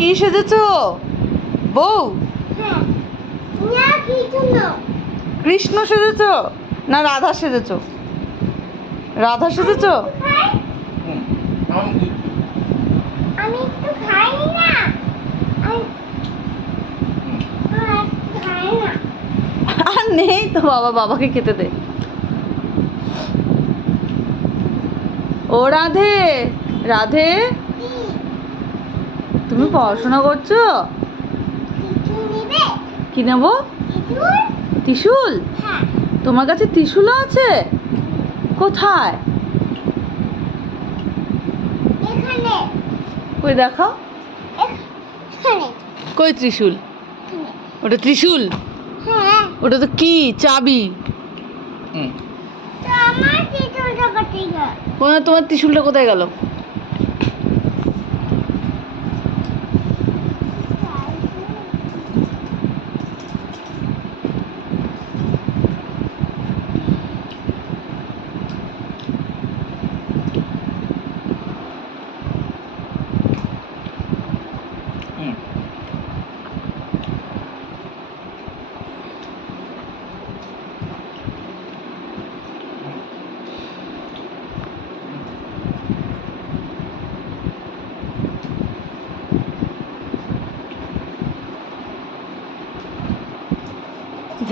কি সেজেছো? বউ? কৃষ্ণ সেজেছো না রাধা সেজেছো? রাধা সেজেছো? আমি একটু খাই না। আর নেই তো বাবা, বাবাকে খেতে দে। ও রাধে, রাধে তুমি পড়াশোনা করছো? কি নেবো? ত্রিশূল? তোমার কাছে ত্রিশূলও আছে? কোথায়? কই দেখাও। কই ত্রিশূল? ওটা ত্রিশূল? ওটা তো কি চাবি। তোমার ত্রিশূলটা কোথায় গেল?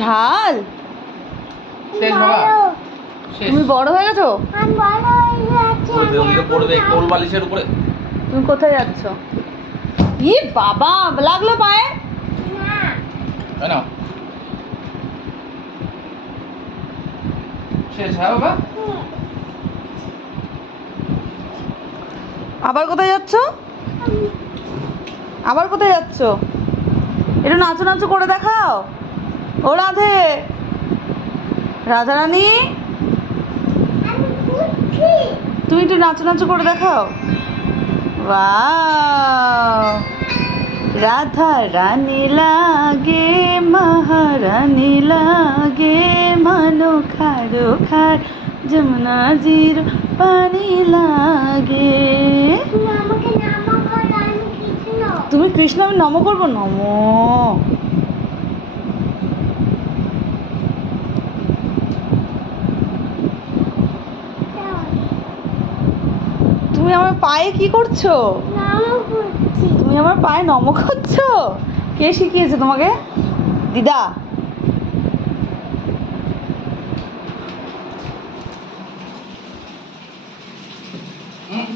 ঝাল? শেষ বাবা, শেষ। তুমি বড় হয়ে গেছো? পড়বে কোল বালিশের উপরে। তুমি কোথায় যাচ্ছ? ই বাবা, লাগলো পায়ে? না শেষ। হ্যাঁ বাবা। আবার কোথায় যাচ্ছ? আবার কোথায় যাচ্ছ? একটু নাচো নাচো করে দেখাও। ও রাধে, রাধা রানী তুমি একটু নাচো নাচো করে দেখাও। ওয়াও, রাধা রানী লাগে মহারানী লাগে, মানো খারো খার যমুনা জির পানি লাগে। তুমি কৃষ্ণ, আমি নম করবো? নম। তুমি আমার পায়ে কি করছো? তুমি আমার পায়ে নম করছো? কে শিখিয়েছে তোমাকে? দিদা?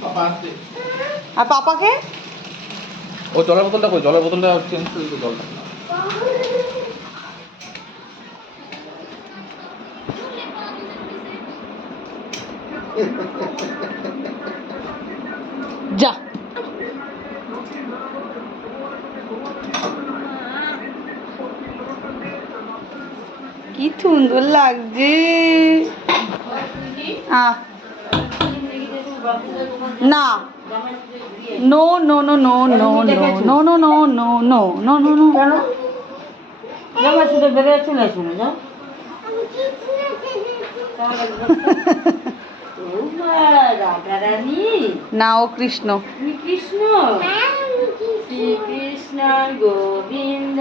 পাপা আসছে। আর পাপাকে? ও জলের বোতলটা কই? জলের বোতলটা চেঞ্জ করে দিতে, জলটা যা। কি সুন্দর লাগছে। না, no no no no no no no no no no no no no no. জামা শুধু বেরিয়ে চলে আসুন যাও। রাধা রানী না, ও কৃষ্ণ। তুমি কৃষ্ণ? শ্রী কৃষ্ণ গোবিন্দ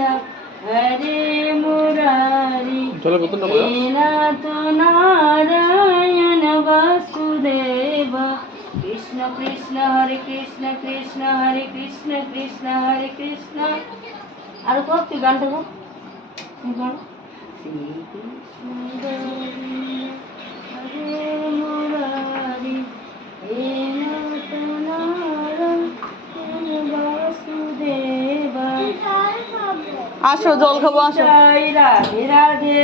হরে মুরারি, জলের বোতলটা কই? নাথ নারায়ণ বাসুদেব, কৃষ্ণ কৃষ্ণ হরে কৃষ্ণ কৃষ্ণ হরে কৃষ্ণ কৃষ্ণ হরে কৃষ্ণ। আর কত গানটা গো? শ্রী কৃষ্ণ গোবিন্দ হরে মুরারি, হে নাথ নারায়ণ বাসুদেব। আসো, জল খাবো, আসো। জয় রাধে রাধে,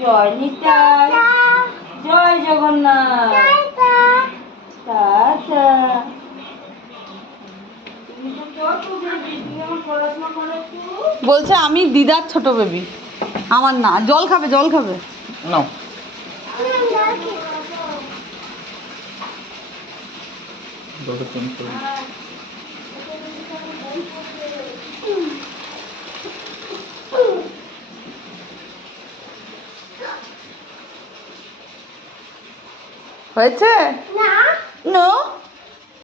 জয় নিতাই, জয় জগন্নাথ। টাটা। তুমি তো কত বেবি, তুমি আমার পড়াশোনা করেছো। বলছে আমি দিদার ছোট বেবি, আমার না। জল খাবে, জল খাবে? নাও। জলটা চেঞ্জ করে দিই। হয়েছে? না নো।